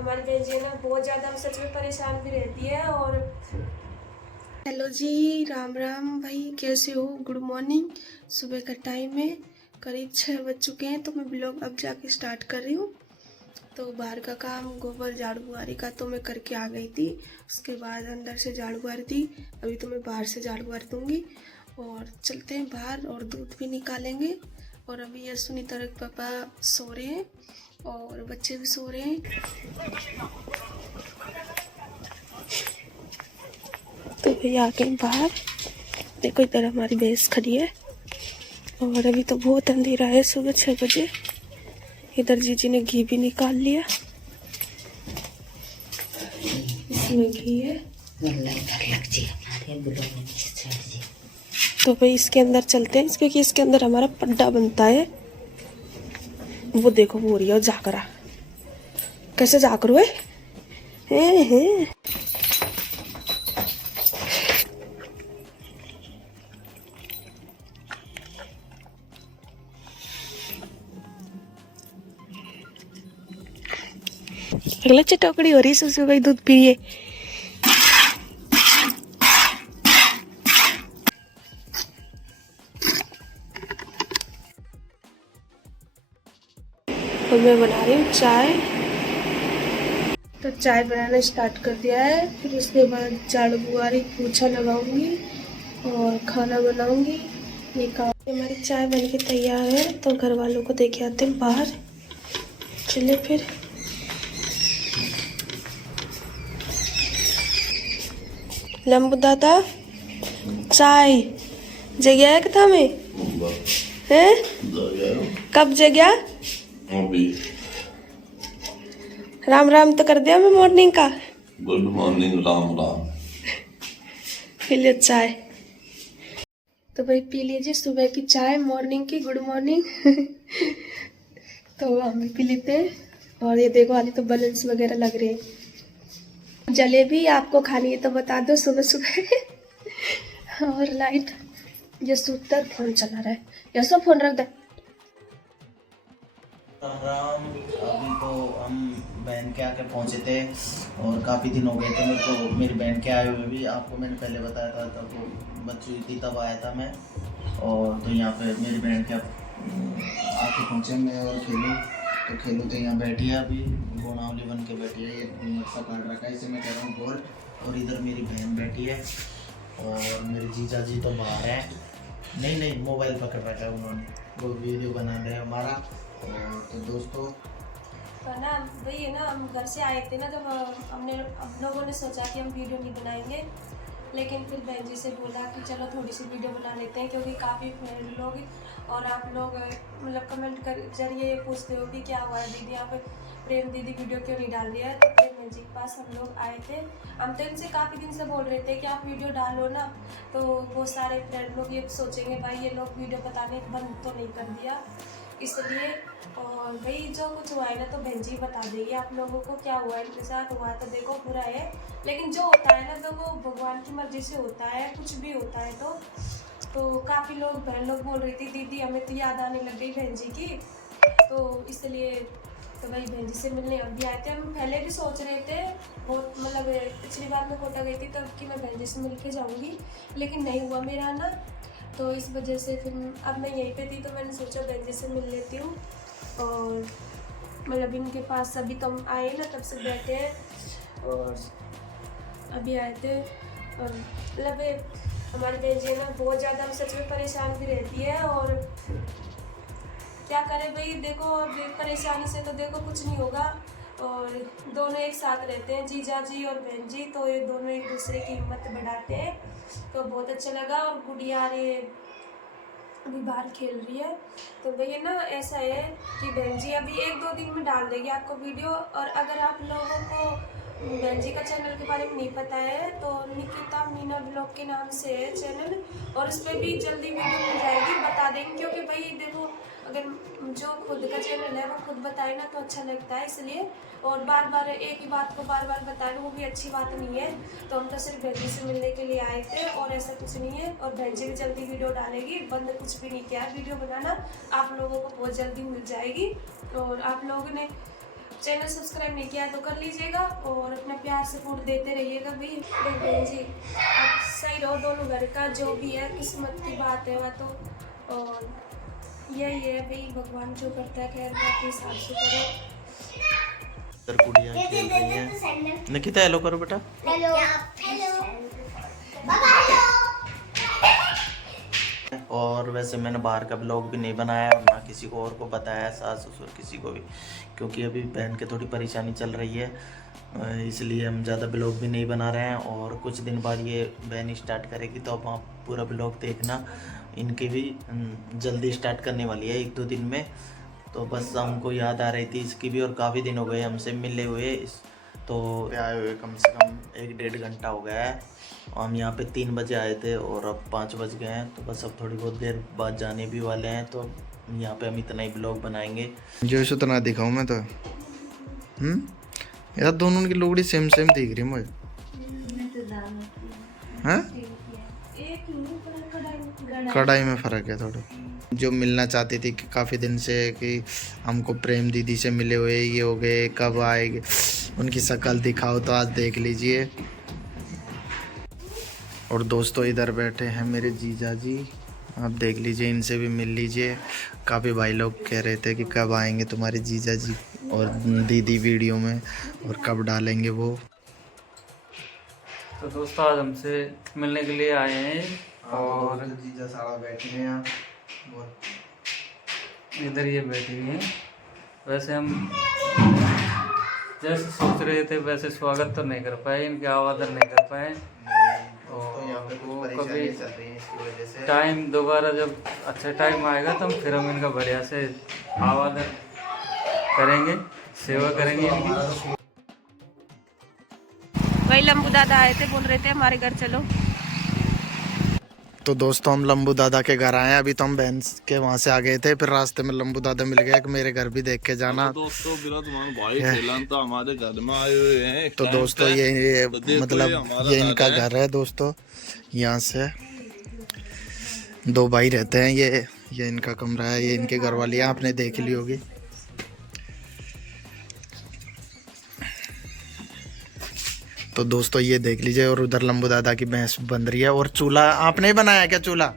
हमारी बहन जी ना बहुत ज़्यादा सच में परेशान भी रहती है। और हेलो जी, राम राम भाई, कैसे हो? Good morning. सुबह का टाइम है, करीब 6 बज चुके हैं। तो मैं ब्लॉग अब जाके स्टार्ट कर रही हूँ। तो बाहर का काम, गोबर झाड़ू बुहारी का तो मैं करके आ गई थी। उसके बाद अंदर से झाड़ू बुहारी थी, अभी तो मैं बाहर से झाड़ू बुहारी दूंगी। और चलते हैं बाहर और दूध भी निकालेंगे। और अभी ये सुनी तरक पापा सो रहे हैं और बच्चे भी सो रहे हैं। तो भैया आ गए बाहर। देखो इधर हमारी भैंस खड़ी है। और अभी तो बहुत अंधेरा है, सुबह 6 बजे। इधर जीजी ने घी भी निकाल लिया, इसमें घी है। तो भाई इसके अंदर चलते हैं, क्योंकि इसके अंदर हमारा पड्डा बनता है। वो देखो वो रही है जाकरा, कैसे जाकरो है। अगला चटोकड़ी हो रही है, सुबह भाई दूध पिए। और मैं बना रही हूँ चाय। तो चाय बनाना स्टार्ट कर दिया है। फिर उसके बाद झाड़ू बुहारी पोछा लगाऊंगी और खाना बनाऊंगी। ये काम, हमारी चाय बन के तैयार है। तो घर वालों को देखे आते हैं बाहर। चलिए फिर। लंबू दादा चाय जगह है कथा में है? कब जगह? राम राम तो कर दिया मैं मॉर्निंग का। Good morning, Ram Ram. पी लो चाय। तो भाई पी लीजिए सुबह की चाय, मॉर्निंग की गुड मॉर्निंग। तो हम भी पी लेते हैं। और ये देखो वाली तो बैलेंस वगैरह लग रहे हैं। जलेबी आपको खानी है तो बता दो सुबह सुबह। और लाइट, ये सूतर फोन चला रहा है, ये सब फोन रख दे। राम, अभी तो हम बहन के आके पहुंचे थे और काफ़ी दिन हो गए थे मेरे को, मेरी बहन के आए हुए भी। आपको मैंने पहले बताया था, तब वो बच्ची हुई थी तब आया था मैं। और तो यहाँ पे मेरी बहन के आके पहुंचे मैं और खेलूँ तो यहाँ बैठी है अभी, गोनावली बन के बैठी है। ये नक्शा काट रखा है, इसे मैं कह रहा हूँ गोल। और इधर मेरी बहन बैठी है और मेरे जीजा जी तो बाहर है। नहीं, मोबाइल पकड़ रखा है उन्होंने, वो वीडियो बना रहे हैं हमारा। और तो दोस्तों तो ना वही है ना, हम घर से आए थे ना, जब हम लोगों ने सोचा कि हम वीडियो नहीं बनाएंगे। लेकिन फिर बहन जी से बोला कि चलो थोड़ी सी वीडियो बना लेते हैं, क्योंकि काफ़ी लोग और आप लोग मतलब कमेंट कर जरिए पूछते हो कि क्या हुआ है दीदी, आप प्रेम दीदी वीडियो क्यों नहीं डाल रही है। तो फिर बहन जी के पास हम लोग आए थे। हम तो इनसे काफ़ी दिन से बोल रहे थे कि आप वीडियो डालो ना, तो बहुत सारे फ्रेंड लोग ये सोचेंगे भाई ये लोग वीडियो बताने बंद तो नहीं कर दिया, इसलिए। और भाई जो कुछ हुआ है ना तो बहन जी बता देगी आप लोगों को क्या हुआ है इनके साथ। हुआ तो देखो पूरा है, लेकिन जो होता है ना तो वो भगवान की मर्जी से होता है, कुछ भी होता है। तो काफ़ी लोग बहन लोग बोल रही थी दीदी हमें तो याद आने लग गई बहन जी की, तो इसलिए तो भाई बहन जी से मिलने अभी आए थे। हम पहले भी सोच रहे थे बहुत, मतलब पिछली बार मैं कोटा गई थी तब कि मैं बहन जी से मिल के जाऊँगी, लेकिन नहीं हुआ मेरा आना। तो इस वजह से फिर अब मैं यहीं पे थी तो मैंने सोचा बहन जी से मिल लेती हूँ। और मतलब इनके पास अभी तो हम आए ना तब से बैठे हैं और अभी आए थे। और मतलब हमारी बहन जी ना बहुत ज़्यादा सच में परेशान भी रहती है। और क्या करें भाई, देखो अब परेशानी से तो देखो कुछ नहीं होगा। और दोनों एक साथ रहते हैं, जीजा जी और बहन जी, तो ये दोनों एक दूसरे की हिम्मत बढ़ाते हैं। तो बहुत अच्छा लगा। और गुड़िया रे अभी बाहर खेल रही है। तो भैया ना ऐसा है कि बहन जी अभी 1-2 दिन में डाल देगी आपको वीडियो। और अगर आप लोगों को बहन जी का चैनल के बारे में नहीं पता है तो निकिता मीना ब्लॉग के नाम से है चैनल, और उस पर भी जल्दी वीडियो मिल जाएगी, बता देंगे। क्योंकि भाई देखो अगर जो खुद का चैनल है वो खुद बताए ना तो अच्छा लगता है, इसलिए। और बार बार एक ही बात को बार बार बताना वो भी अच्छी बात नहीं है। तो हम तो सिर्फ बहन जी से मिलने के लिए आए थे और ऐसा कुछ नहीं है। और बहन जी भी जल्दी वीडियो डालेगी, बंद कुछ भी नहीं किया वीडियो बनाना, आप लोगों को बहुत जल्दी मिल जाएगी। और आप लोगों ने चैनल सब्सक्राइब नहीं किया तो कर लीजिएगा और अपना प्यार सपोर्ट देते रहिएगा भाई। बहन जी आप सही रहो, दोनों घर का जो भी है किस्मत की बात है वह तो, और यही है भाई, भगवान जो करता है खैर वो अपने हिसाब से करो। कुड़िया खेल रही है। निकिता हेलो करो बेटा। हेलो बाबा हेलो। और वैसे मैंने बाहर का ब्लॉग भी नहीं बनाया और ना किसी को और को बताया, सास ससुर किसी को भी, क्योंकि अभी बहन के थोड़ी परेशानी चल रही है, इसलिए हम ज़्यादा ब्लॉग भी नहीं बना रहे हैं। और कुछ दिन बाद ये बहन स्टार्ट करेगी तो अब आप पूरा ब्लॉग देखना, इनकी भी जल्दी स्टार्ट करने वाली है 1-2 दिन में। तो बस हमको याद आ रही थी इसकी भी, और काफ़ी दिन हो गए हमसे मिले हुए, तो आए हुए कम से कम 1-1.5 घंटा हो गया है। हम यहाँ पे 3 बजे आए थे और अब 5 बज गए हैं, तो बस अब थोड़ी बहुत देर बाद जाने भी वाले हैं, तो यहाँ पे हम इतना ही ब्लॉग बनाएंगे। जो इसे तो ना दिखाऊँ मैं तो यार, दोनों की लोगड़ी सेम दिख रही मुझे। हाँ कढ़ाई में फ़र्क है थोड़ा। जो मिलना चाहती थी कि काफ़ी दिन से कि हमको प्रेम दीदी से मिले हुए ये हो गए, कब आएंगे, उनकी शक्ल दिखाओ, तो आज देख लीजिए। और दोस्तों इधर बैठे हैं मेरे जीजा जी, आप देख लीजिए, इनसे भी मिल लीजिए। काफ़ी भाई लोग कह रहे थे कि कब आएंगे तुम्हारे जीजा जी और दीदी वीडियो में, और कब डालेंगे वो। तो दोस्तों आज हमसे मिलने के लिए आए हैं और जीजा सारा बैठे हैं यहाँ, इधर ये बैठी हुई हैं। वैसे हम जैसे सोच रहे थे वैसे स्वागत तो नहीं कर पाए, इनके आवादन नहीं कर पाए, और वो कभी टाइम दोबारा जब अच्छा टाइम आएगा तो फिर हम इनका बढ़िया से आवादन करेंगे, सेवा करेंगे इनकी। वही लंबू दादा आए थे, बोल रहे थे हमारे घर चलो। तो दोस्तों हम लंबू दादा के घर आए हैं, अभी तो हम बहन के वहाँ से आ गए थे, फिर रास्ते में लंबू दादा मिल गया कि मेरे घर भी देख के जाना। तो दोस्तों भाई तो हमारे घर में आए हुए हैं। तो दोस्तों ये मतलब ये इनका घर है दोस्तों, यहाँ से 2 भाई रहते हैं, ये इनका कमरा है, ये इनके घर वाली है, आपने देख ली होगी। तो दोस्तों ये देख लीजिए, और उधर लंबू दादा की भैंस बन रही है, और चूल्हा आपने ही बनाया क्या चूल्हा?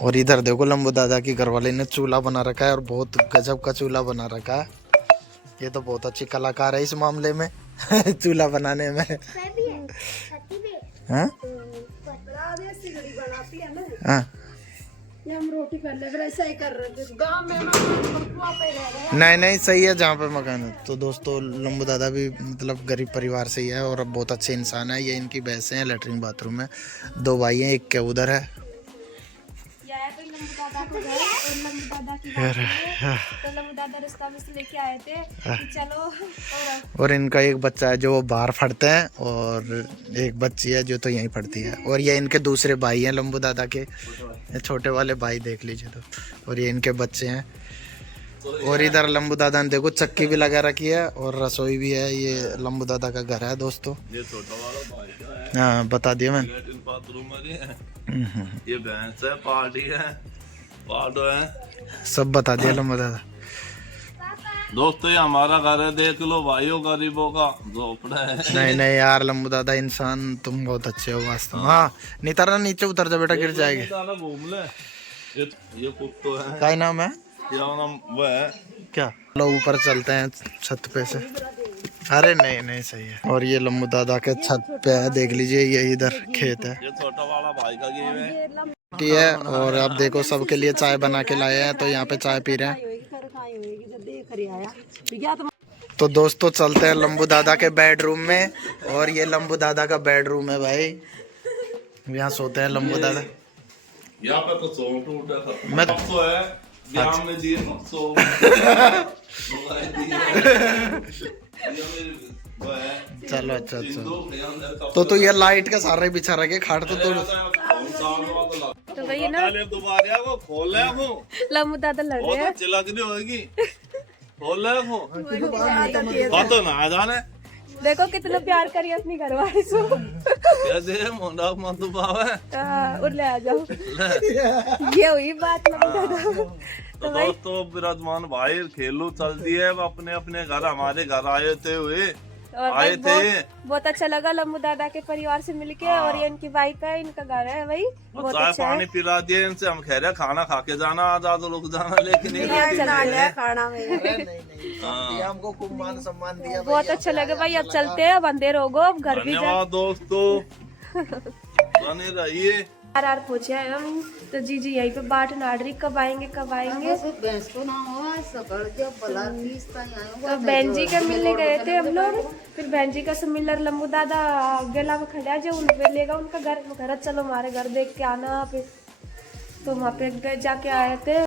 और इधर देखो लंबू दादा की घरवाले ने चूल्हा बना रखा है, और बहुत गजब का चूल्हा बना रखा है। ये तो बहुत अच्छी कलाकार है इस मामले में चूल्हा बनाने में। हाँ? हाँ? हम रोटी पहले वैसा ही कर रहे थे गांव में, नहीं सही है जहाँ पे मकान है। तो दोस्तों लंबू दादा भी मतलब गरीब परिवार से ही है, और अब बहुत अच्छे इंसान है। ये इनकी भैंसें हैं, लेटरिन बाथरूम है, 2 भाई हैं, एक क्या उधर है। तो लंबू दादा रास्ता में से लेके आए थे कि चलो। और इनका एक बच्चा है जो वो बाहर पढ़ते हैं, और एक बच्ची है जो तो यहीं पढ़ती है, और ये इनके दूसरे भाई हैं लंबू दादा के, छोटे वाले भाई देख लीजिए तो, और ये इनके बच्चे हैं। और इधर लंबू दादा ने देखो चक्की भी लगा रखी है, और रसोई भी है। ये लंबू दादा का घर है दोस्तों। ये छोटा वाला भाई का है। हाँ बता दिया मैं। लैट्रिन बाथरूम है, ये भैंस है, पार्टी है, पार्टो है, सब बता दिया लंबू दादा। दोस्तों ये हमारा घर है, देख लो भाइयों गरीबों का झोपड़ा है। नहीं यार लंबू दादा इंसान तुम बहुत अच्छे हो वास्तव में। हाँ नहीं तारा नीचे उतर जा बेटा, गिर जाएगी। घूम ले, ये कुत्तो है, क्या नाम है? नाम वो है क्या? लो ऊपर चलते हैं छत पे से। अरे नहीं सही है। और ये लंबू दादा के छत पे है, देख लीजिए, ये इधर खेत है, ये छोटा वाला भाई का गेम है। और अब देखो सबके लिए चाय बना के लाए हैं, तो यहाँ पे चाय पी रहे हैं। तो दोस्तों चलते हैं लंबू दादा के बेडरूम में, और ये लंबू दादा का बेडरूम है भाई, यहाँ सोते हैं लंबू दादा। यहाँ पे तो सो टूटा मैं तो है, यहाँ में दिए सो चलो अच्छा। तो ये लाइट का सारा बिछा रखे खाट तो वही ना दोबारा वो खोल है, वो लंबू दादा लड़ रहे हैं। चिलक नहीं होगी, खोल है वो तो ना जाने। देखो कितना प्यार करिए अपनी घरवाली से। कैसे मुंडा मत पावे और ले आ जाओ, ये हुई बात लंबू दादा। तो भाई दोस्तों विराजमान भाई खेलू चलती है, अब अपने अपने घर हमारे घर आए थे हुए और भाई आए थे। बहुत अच्छा लगा लम्बू दादा के परिवार से मिलके। और ये इनकी वाइफ है, इनका घर है भाई, बहुत चाय अच्छा पानी है। पिला दिए इनसे, हम कह रहे खाना खा के जाना, आजा तो रुक जाना, लेकिन ये रुके नहीं है। खाना में नहीं हमको खूब मान सम्मान दिया बहुत अच्छा लगा भाई। अब चलते हैं, अब अंधेर होगो, अब घर भी जा। धन्यवाद दोस्तों, बने रहिए। आर पहुंचे हैं हम, तो जी यहीं पे बाट नाड़ रही, कब आएंगे कब आएंगे। भैंस को ना हो सकड़ जो बला तीस ताई आयो तो बहन जी के मिलने गए थे हम लोग, फिर बहन जी का मिलर लम्बू दादा गेला में खड़ा जो उन पे लेगा उनका घर, चलो हमारे घर देख के आना। फिर तो वहाँ पे जाके आए थे।